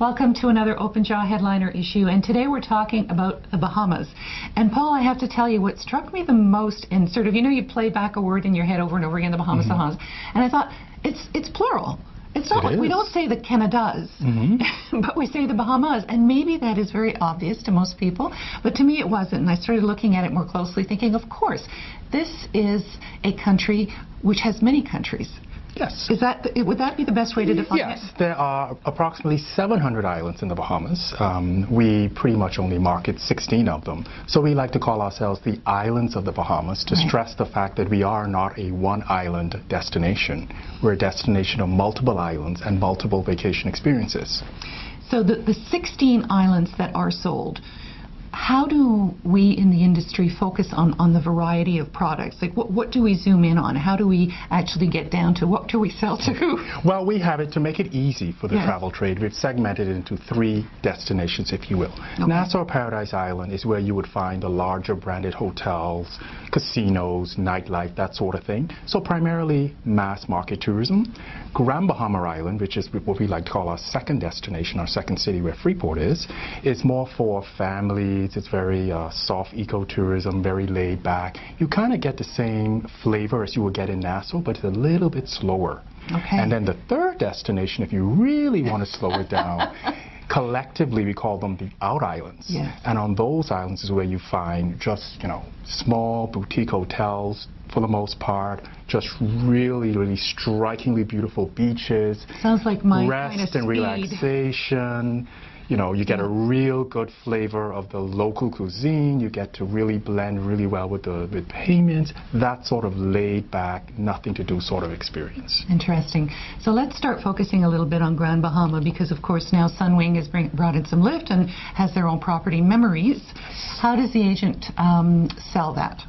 Welcome to another Open Jaw Headliner issue, and today we're talking about the Bahamas. And Paul, I have to tell you, what struck me the most in sort of, you play back a word in your head over and over again, the Bahamas, the Bahamas, and I thought, it's plural. It's not like we don't say the Canadas, but we say the Bahamas, and maybe that is very obvious to most people, but to me it wasn't, and I started looking at it more closely, thinking, of course, this is a country which has many countries. Yes. Would that be the best way to define it? Yes, there are approximately 700 islands in the Bahamas. We pretty much only market 16 of them. So we like to call ourselves the islands of the Bahamas to stress the fact that we are not a one-island destination. We're a destination of multiple islands and multiple vacation experiences. So the 16 islands that are sold, how do we in the industry focus on the variety of products? Like what do we zoom in on? How do we actually get down to what do we sell to? Well, we have it to make it easy for the travel trade. We've segmented it into 3 destinations, if you will. Okay. Nassau Paradise Island is where you would find the larger branded hotels, casinos, nightlife, that sort of thing. So primarily mass market tourism. Grand Bahama Island, which is what we like to call our second destination, our second city where Freeport is more for families. It's very soft ecotourism, very laid back. You kind of get the same flavor as you would get in Nassau, but it's a little bit slower. Okay. And then the third destination, if you really want to slow it down, collectively we call them the out islands. Yes. And on those islands is where you find just, small boutique hotels for the most part, just really, really strikingly beautiful beaches. Sounds like my rest kind of and relaxation. You get a real good flavor of the local cuisine. You get to really blend really well with the payments. That sort of laid back, nothing to do sort of experience. Interesting. So let's start focusing a little bit on Grand Bahama because, of course, now Sunwing has brought in some lift and has their own property, Memories. How does the agent sell that?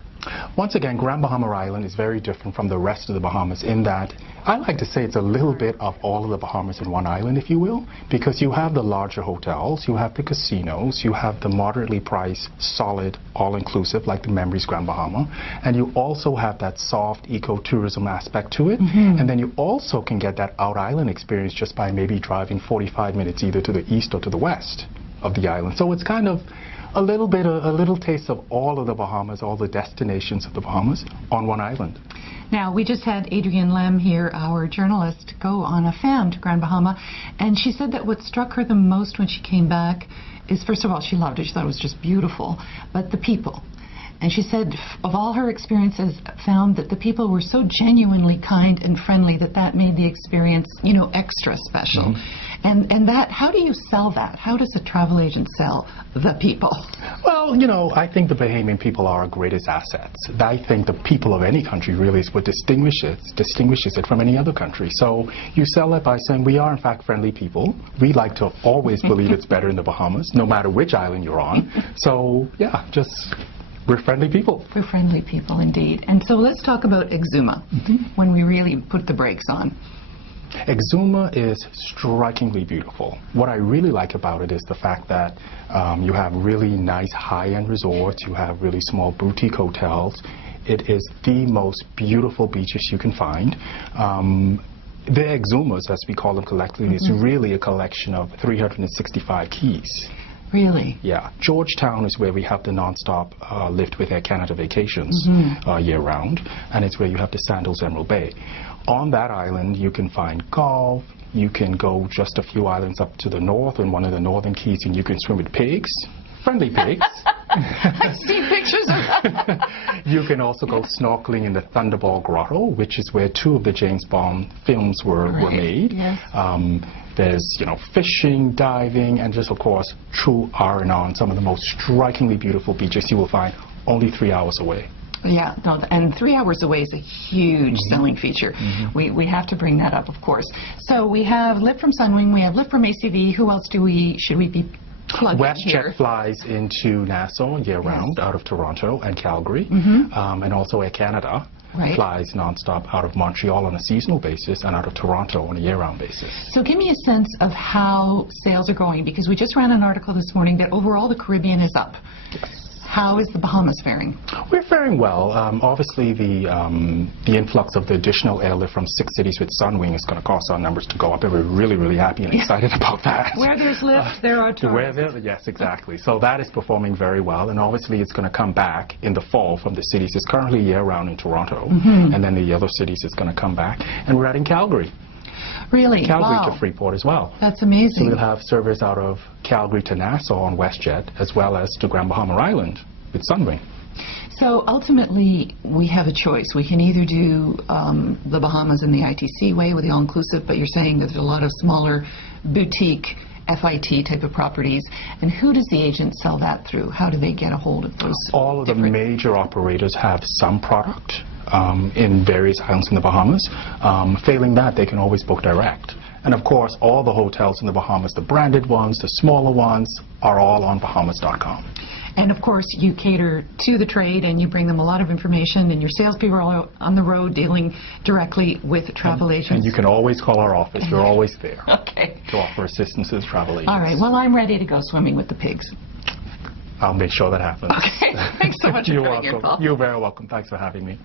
Once again, Grand Bahama Island is very different from the rest of the Bahamas in that I like to say it's a little bit of all of the Bahamas in one island, if you will, because you have the larger hotels, you have the casinos, you have the moderately priced, solid, all-inclusive like the Memories Grand Bahama, and you also have that soft ecotourism aspect to it, and then you also can get that out-island experience just by maybe driving 45 minutes either to the east or to the west of the island. So it's kind of a little taste of all of the Bahamas, all the destinations of the Bahamas on one island. Now, we just had Adrienne Lem here, our journalist, go on a fam to Grand Bahama, and she said that what struck her the most when she came back is, first of all, she loved it. She thought it was just beautiful, but the people. And she said, of all her experiences, found that the people were so genuinely kind and friendly that made the experience, extra special. And that, how do you sell that? How does a travel agent sell the people? Well, I think the Bahamian people are our greatest assets. I think the people of any country really is what distinguishes it from any other country. So you sell it by saying we are in fact friendly people. We like to always believe it's better in the Bahamas, no matter which island you're on. So yeah, we're friendly people. We're friendly people indeed. And so let's talk about Exuma, when we really put the brakes on. Exuma is strikingly beautiful. What I really like about it is the fact that you have really nice high-end resorts, you have really small boutique hotels. It is the most beautiful beaches you can find. The Exumas, as we call them collectively, is really a collection of 365 keys. Really? Yeah. Georgetown is where we have the non-stop lift with Air Canada Vacations year-round, and it's where you have the Sandals Emerald Bay. On that island, you can find golf. You can go just a few islands up to the north in one of the northern keys, and you can swim with pigs, friendly pigs. I've seen pictures of that. You can also go snorkeling in the Thunderball Grotto, which is where 2 of the James Bond films were made. Yes. There's, fishing, diving, and just, of course, true R&R on some of the most strikingly beautiful beaches you will find only 3 hours away. Yeah, no, and 3 hours away is a huge selling feature. We have to bring that up, of course. So we have lift from Sunwing, we have lift from ACV. Who else should we be plugging here? WestJet flies into Nassau year-round out of Toronto and Calgary, and also Air Canada. Flies nonstop out of Montreal on a seasonal basis and out of Toronto on a year-round basis. So give me a sense of how sales are going, because we just ran an article this morning that overall the Caribbean is up. How is the Bahamas faring? We're faring well. Obviously, the influx of the additional airlift from 6 cities with Sunwing is going to cause our numbers to go up, and we're really, really happy and excited about that. Where there's lift, there are tourists. Yes, exactly. So that is performing very well, and obviously it's going to come back in the fall from the cities. It's currently year-round in Toronto, and then the other cities is going to come back, and we're adding Calgary. Really? Calgary to Freeport as well. That's amazing. So we'll have service out of Calgary to Nassau on WestJet, as well as to Grand Bahama Island with Sunwing. So ultimately, we have a choice. We can either do the Bahamas in the ITC way with the all-inclusive, but you're saying that there's a lot of smaller boutique FIT type of properties. And who does the agent sell that through? How do they get a hold of those? All of the major operators have some product in various islands in the Bahamas. Failing that, they can always book direct. And of course, all the hotels in the Bahamas, the branded ones, the smaller ones, are all on Bahamas.com. And of course, you cater to the trade and you bring them a lot of information, and your salespeople are on the road dealing directly with travel agents. And you can always call our office. We're always there okay. to offer assistance to travel agents. All right. Well, I'm ready to go swimming with the pigs. I'll make sure that happens. Okay. Thanks so much for You're coming here, welcome. Paul. You're very welcome. Thanks for having me.